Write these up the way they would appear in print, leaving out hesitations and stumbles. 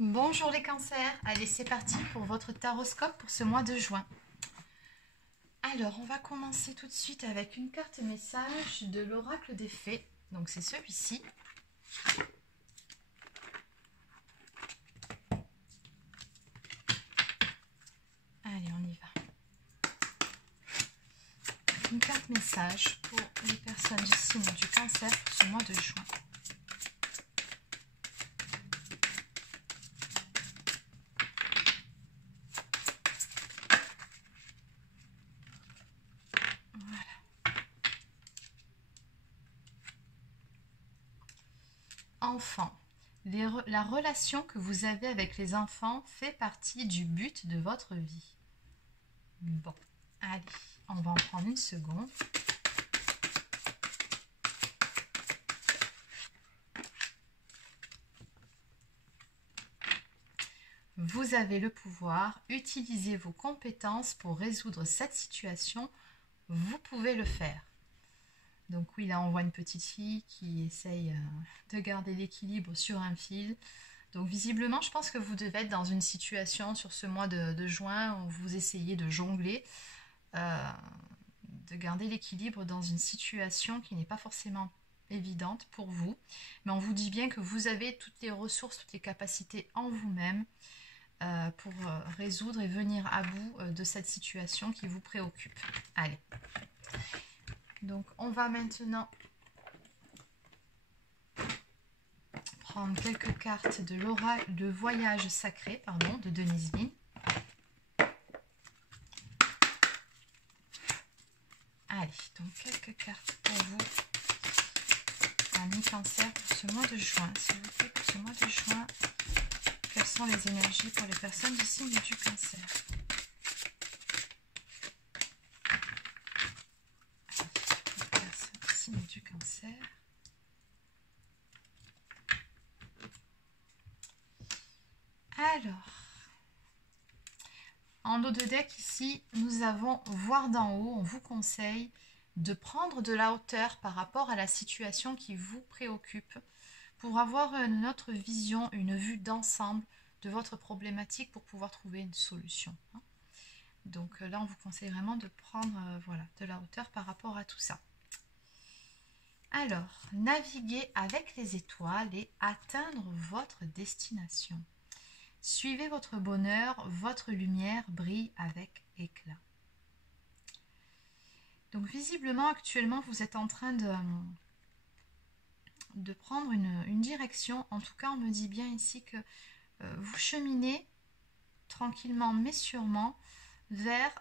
Bonjour les cancers, allez c'est parti pour votre taroscope pour ce mois de juin. Alors on va commencer tout de suite avec une carte message de l'oracle des fées, donc c'est celui-ci. Allez on y va. Une carte message pour les personnes du signe du cancer pour ce mois de juin. Enfant. La relation que vous avez avec les enfants fait partie du but de votre vie. Bon, allez, on va en prendre une seconde. Vous avez le pouvoir, utilisez vos compétences pour résoudre cette situation, vous pouvez le faire. Donc oui, là on voit une petite fille qui essaye de garder l'équilibre sur un fil. Donc visiblement, je pense que vous devez être dans une situation sur ce mois de juin où vous essayez de jongler, de garder l'équilibre dans une situation qui n'est pas forcément évidente pour vous. Mais on vous dit bien que vous avez toutes les ressources, toutes les capacités en vous-même pour résoudre et venir à bout de cette situation qui vous préoccupe. Allez. Donc on va maintenant prendre quelques cartes de l'oracle de voyage sacré, pardon, de Denise Lee. Allez, donc quelques cartes pour vous, amis cancer, pour ce mois de juin. S'il vous plaît, pour ce mois de juin, quelles sont les énergies pour les personnes du signe du cancer? Du cancer. Alors, en haut de deck ici, nous avons voir d'en haut. On vous conseille de prendre de la hauteur par rapport à la situation qui vous préoccupe pour avoir une autre vision, une vue d'ensemble de votre problématique pour pouvoir trouver une solution. Donc là, on vous conseille vraiment de prendre voilà, de la hauteur par rapport à tout ça. Alors, naviguez avec les étoiles et atteindre votre destination. Suivez votre bonheur, votre lumière brille avec éclat. Donc visiblement, actuellement, vous êtes en train de prendre une direction. En tout cas, on me dit bien ici que vous cheminez tranquillement mais sûrement vers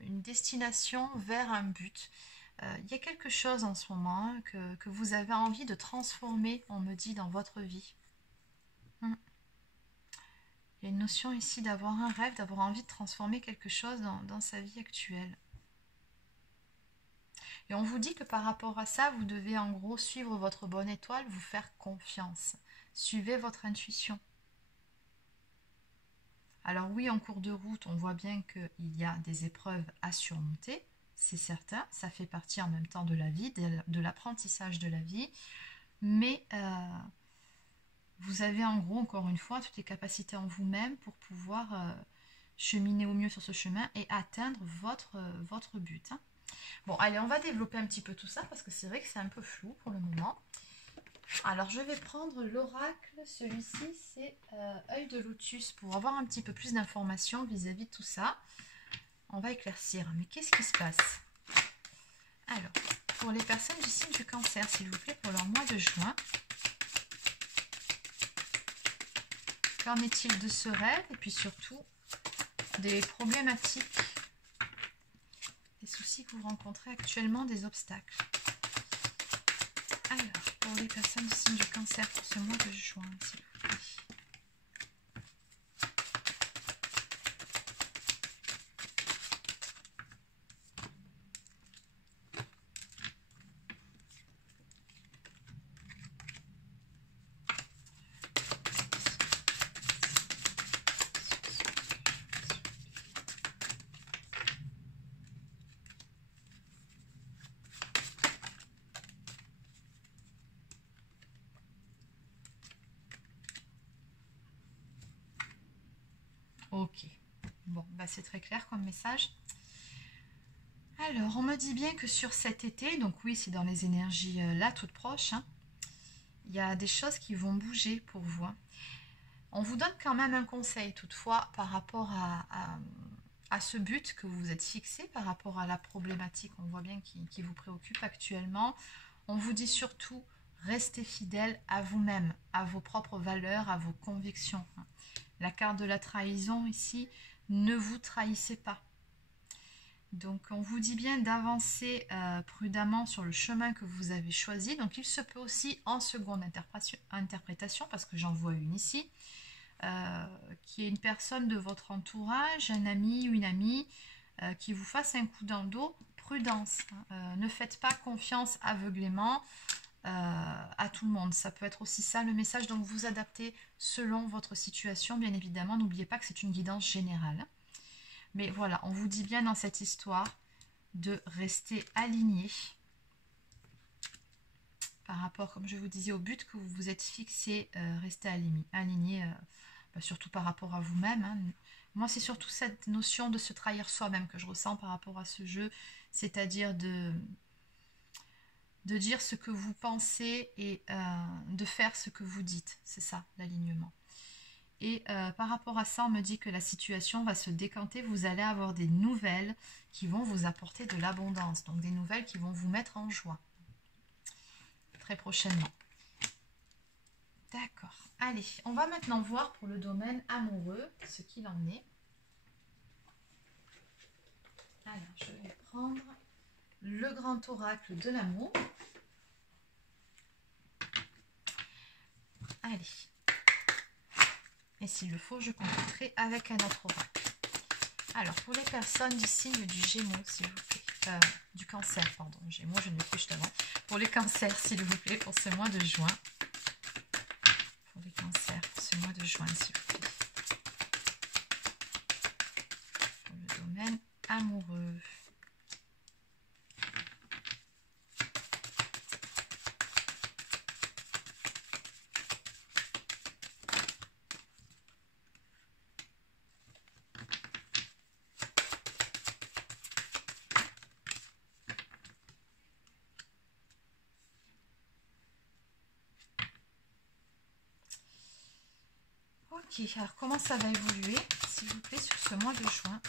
une destination, vers un but. Il y a quelque chose en ce moment que vous avez envie de transformer, on me dit, dans votre vie. Il y a une notion ici d'avoir un rêve, d'avoir envie de transformer quelque chose dans sa vie actuelle. Et on vous dit que par rapport à ça, vous devez en gros suivre votre bonne étoile, vous faire confiance. Suivez votre intuition. Alors oui, en cours de route, on voit bien qu'il y a des épreuves à surmonter. C'est certain, ça fait partie en même temps de la vie, de l'apprentissage de la vie. Mais vous avez en gros, encore une fois, toutes les capacités en vous-même pour pouvoir cheminer au mieux sur ce chemin et atteindre votre but. Bon, allez, on va développer un petit peu tout ça parce que c'est vrai que c'est un peu flou pour le moment. Alors, je vais prendre l'oracle. Celui-ci, c'est œil de lotus pour avoir un petit peu plus d'informations vis-à-vis de tout ça. On va éclaircir. Mais qu'est-ce qui se passe? Alors, pour les personnes du signe du cancer, s'il vous plaît, pour leur mois de juin, qu'en est-il de ce rêve? Et puis surtout, des problématiques, des soucis que vous rencontrez actuellement, des obstacles. Alors, pour les personnes du signe du cancer, pour ce mois de juin, s'il vous plaît. Ok. Bon, bah c'est très clair comme message. Alors, on me dit bien que sur cet été, donc oui, c'est dans les énergies là, toutes proches, hein, il y a des choses qui vont bouger pour vous. Hein. On vous donne quand même un conseil, toutefois, par rapport à ce but que vous vous êtes fixé, par rapport à la problématique, on voit bien qui vous préoccupe actuellement. On vous dit surtout, restez fidèle à vous-même, à vos propres valeurs, à vos convictions. La carte de la trahison ici, ne vous trahissez pas. Donc on vous dit bien d'avancer prudemment sur le chemin que vous avez choisi. Donc il se peut aussi en seconde interprétation, parce que j'en vois une ici, qui est une personne de votre entourage, un ami ou une amie, qui vous fasse un coup dans le dos. Prudence, hein. Ne faites pas confiance aveuglément à tout le monde. Ça peut être aussi ça le message, donc vous adaptez selon votre situation, bien évidemment. N'oubliez pas que c'est une guidance générale. Mais voilà, on vous dit bien dans cette histoire de rester aligné par rapport, comme je vous disais, au but que vous vous êtes fixé, restez aligné, surtout par rapport à vous-même. Hein. Moi, c'est surtout cette notion de se trahir soi-même que je ressens par rapport à ce jeu, c'est-à-dire de dire ce que vous pensez et de faire ce que vous dites. C'est ça, l'alignement. Et par rapport à ça, on me dit que la situation va se décanter. Vous allez avoir des nouvelles qui vont vous apporter de l'abondance. Donc des nouvelles qui vont vous mettre en joie. Très prochainement. D'accord. Allez, on va maintenant voir pour le domaine amoureux ce qu'il en est. Alors, je vais prendre le grand oracle de l'amour. Allez. Et s'il le faut, je compléterai avec un autre oracle. Alors, pour les personnes du signe du Gémeaux, s'il vous plaît. Du Cancer, pardon. Gémeaux, je ne l'ai plus juste avant. Pour les cancers, s'il vous plaît, pour ce mois de juin. Pour les cancers, pour ce mois de juin, s'il vous plaît. Pour le domaine amoureux. Ok, alors comment ça va évoluer, s'il vous plaît, sur ce mois de juin?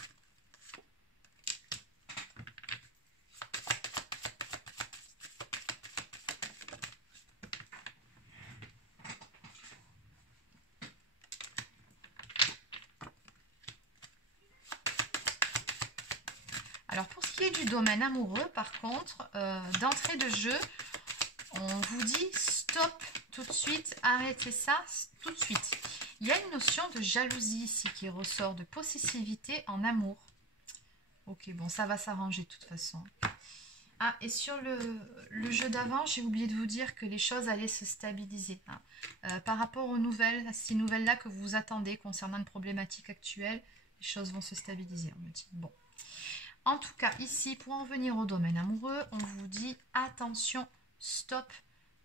Alors pour ce qui est du domaine amoureux, par contre, d'entrée de jeu, on vous dit stop tout de suite, arrêtez ça tout de suite. Il y a une notion de jalousie ici qui ressort, de possessivité en amour. Ok, bon, ça va s'arranger de toute façon. Ah, et sur le jeu d'avant, j'ai oublié de vous dire que les choses allaient se stabiliser. Hein. Par rapport aux nouvelles, à ces nouvelles-là que vous attendez concernant une problématique actuelle, les choses vont se stabiliser, on me dit. Bon. En tout cas, ici, pour en venir au domaine amoureux, on vous dit attention, stop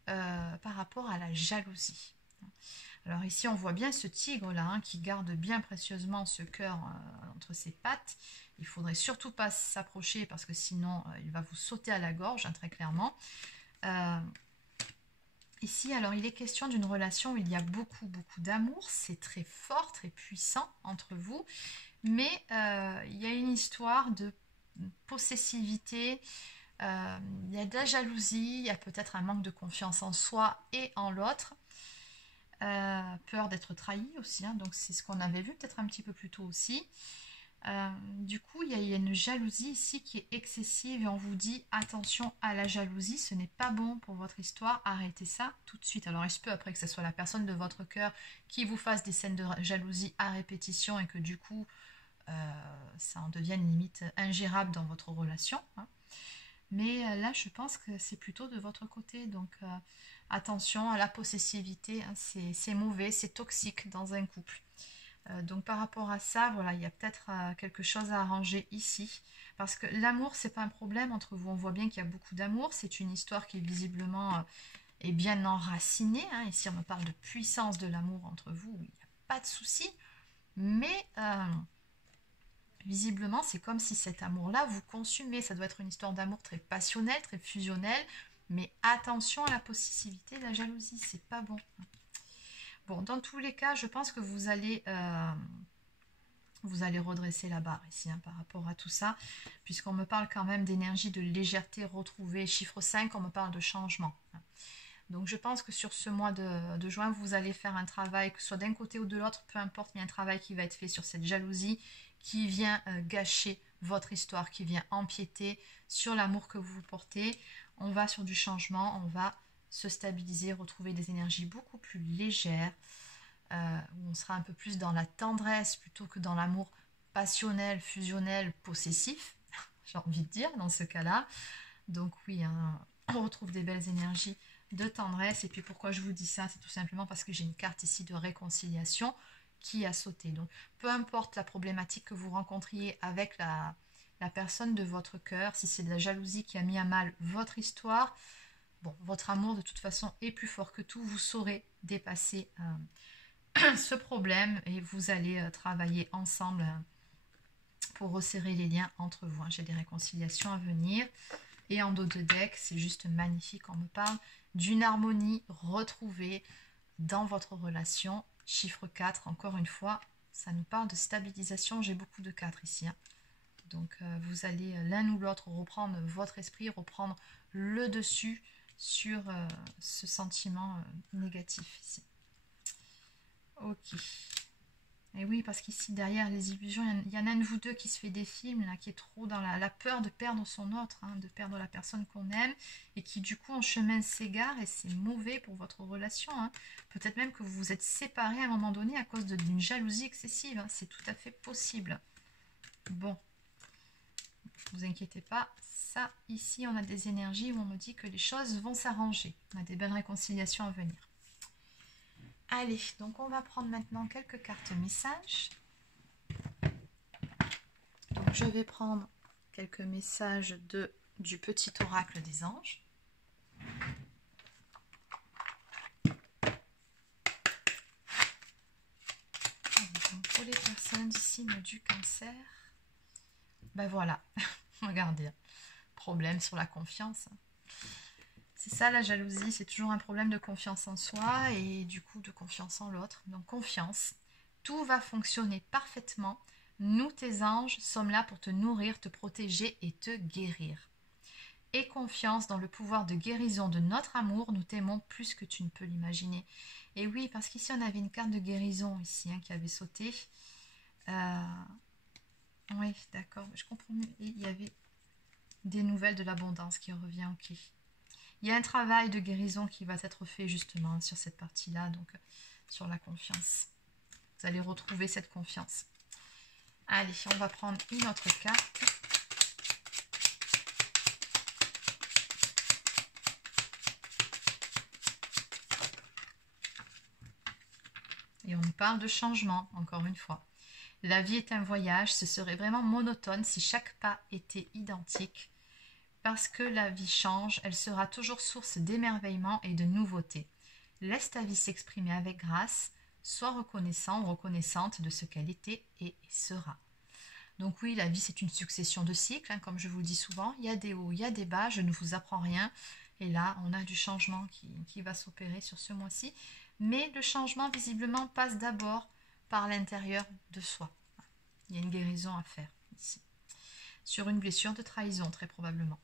par rapport à la jalousie. Alors ici, on voit bien ce tigre-là hein, qui garde bien précieusement ce cœur entre ses pattes. Il ne faudrait surtout pas s'approcher parce que sinon, il va vous sauter à la gorge, hein, très clairement. Ici, alors, il est question d'une relation où il y a beaucoup d'amour. C'est très fort, très puissant entre vous. Mais il y a une histoire de possessivité. Il y a de la jalousie. Il y a peut-être un manque de confiance en soi et en l'autre. Peur d'être trahi aussi, hein, donc c'est ce qu'on avait vu peut-être un petit peu plus tôt aussi. Du coup, il y a une jalousie ici qui est excessive et on vous dit attention à la jalousie, ce n'est pas bon pour votre histoire, arrêtez ça tout de suite. Alors il se peut après que ce soit la personne de votre cœur qui vous fasse des scènes de jalousie à répétition et que du coup ça en devienne limite ingérable dans votre relation. Hein. Mais là, je pense que c'est plutôt de votre côté, donc attention à la possessivité, hein, c'est mauvais, c'est toxique dans un couple. Donc par rapport à ça, voilà, il y a peut-être quelque chose à arranger ici. Parce que l'amour, c'est pas un problème entre vous. On voit bien qu'il y a beaucoup d'amour. C'est une histoire qui visiblement est bien enracinée. Hein. Ici, on me parle de puissance de l'amour entre vous. Il n'y a pas de souci. Mais visiblement, c'est comme si cet amour-là vous consumait. Ça doit être une histoire d'amour très passionnelle, très fusionnelle. Mais attention à la possessivité, la jalousie, c'est pas bon. Bon, dans tous les cas, je pense que vous allez redresser la barre ici par rapport à tout ça, puisqu'on me parle quand même d'énergie, de légèreté retrouvée. Chiffre 5, on me parle de changement. Donc je pense que sur ce mois de juin, vous allez faire un travail, que ce soit d'un côté ou de l'autre, peu importe, il y a un travail qui va être fait sur cette jalousie qui vient gâcher votre histoire, qui vient empiéter sur l'amour que vous vous portez. On va sur du changement, on va se stabiliser, retrouver des énergies beaucoup plus légères, où on sera un peu plus dans la tendresse plutôt que dans l'amour passionnel, fusionnel, possessif, j'ai envie de dire dans ce cas-là. Donc oui, on retrouve des belles énergies de tendresse. Et puis pourquoi je vous dis ça, c'est tout simplement parce que j'ai une carte ici de réconciliation qui a sauté. Donc peu importe la problématique que vous rencontriez avec la personne de votre cœur, si c'est de la jalousie qui a mis à mal votre histoire, bon, votre amour de toute façon est plus fort que tout, vous saurez dépasser ce problème et vous allez travailler ensemble pour resserrer les liens entre vous. J'ai des réconciliations à venir. Et en dos de deck, c'est juste magnifique, on me parle d'une harmonie retrouvée dans votre relation. Chiffre 4, encore une fois, ça nous parle de stabilisation. J'ai beaucoup de 4 ici. Donc vous allez l'un ou l'autre reprendre votre esprit, reprendre le dessus sur ce sentiment négatif ici. Ok. Et oui, parce qu'ici, derrière les illusions, il y en a un de vous deux qui se fait des films, là, qui est trop dans la peur de perdre son autre, de perdre la personne qu'on aime, et qui, du coup, en chemin s'égare, et c'est mauvais pour votre relation. Peut-être même que vous vous êtes séparés à un moment donné à cause d'une jalousie excessive. C'est tout à fait possible. Bon. Ne vous inquiétez pas. Ça, ici, on a des énergies où on me dit que les choses vont s'arranger. On a des belles réconciliations à venir. Allez, donc on va prendre maintenant quelques cartes messages. Donc je vais prendre quelques messages du petit oracle des anges. Donc pour les personnes du signe du cancer, ben voilà, regardez, problème sur la confiance. C'est ça la jalousie, c'est toujours un problème de confiance en soi et du coup de confiance en l'autre. Donc confiance, tout va fonctionner parfaitement. Nous, tes anges, sommes là pour te nourrir, te protéger et te guérir. Aie confiance dans le pouvoir de guérison de notre amour, nous t'aimons plus que tu ne peux l'imaginer. Et oui, parce qu'ici on avait une carte de guérison ici qui avait sauté. Oui, d'accord, je comprends mieux. Et il y avait des nouvelles de l'abondance qui revient, ok. Il y a un travail de guérison qui va être fait justement sur cette partie-là, donc sur la confiance. Vous allez retrouver cette confiance. Allez, on va prendre une autre carte. Et on nous parle de changement, encore une fois. La vie est un voyage, ce serait vraiment monotone si chaque pas était identique. Parce que la vie change, elle sera toujours source d'émerveillement et de nouveautés. Laisse ta vie s'exprimer avec grâce, sois reconnaissant ou reconnaissante de ce qu'elle était et sera. Donc oui, la vie c'est une succession de cycles, comme je vous le dis souvent, il y a des hauts, il y a des bas, je ne vous apprends rien. Et là, on a du changement qui va s'opérer sur ce mois-ci. Mais le changement visiblement passe d'abord par l'intérieur de soi. Il y a une guérison à faire ici. Sur une blessure de trahison très probablement.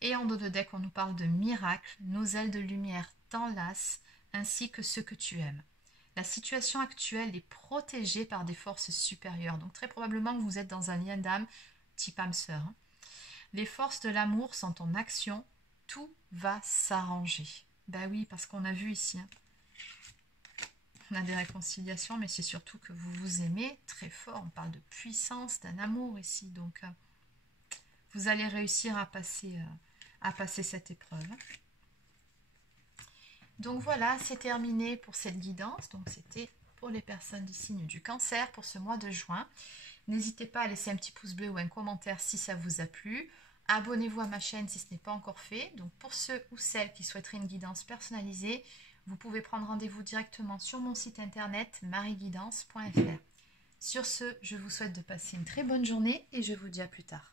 Et en dos de deck, on nous parle de miracles, nos ailes de lumière t'enlacent, ainsi que ceux que tu aimes. La situation actuelle est protégée par des forces supérieures. Donc très probablement que vous êtes dans un lien d'âme type âme sœur. Les forces de l'amour sont en action, tout va s'arranger. Ben oui, parce qu'on a vu ici, on a des réconciliations, mais c'est surtout que vous vous aimez très fort. On parle de puissance, d'un amour ici. Donc vous allez réussir à passer cette épreuve. Donc voilà, c'est terminé pour cette guidance. Donc c'était pour les personnes du signe du cancer pour ce mois de juin. N'hésitez pas à laisser un petit pouce bleu ou un commentaire si ça vous a plu. Abonnez-vous à ma chaîne si ce n'est pas encore fait. Donc pour ceux ou celles qui souhaiteraient une guidance personnalisée, vous pouvez prendre rendez-vous directement sur mon site internet marieguidance.fr. Sur ce, je vous souhaite de passer une très bonne journée et je vous dis à plus tard.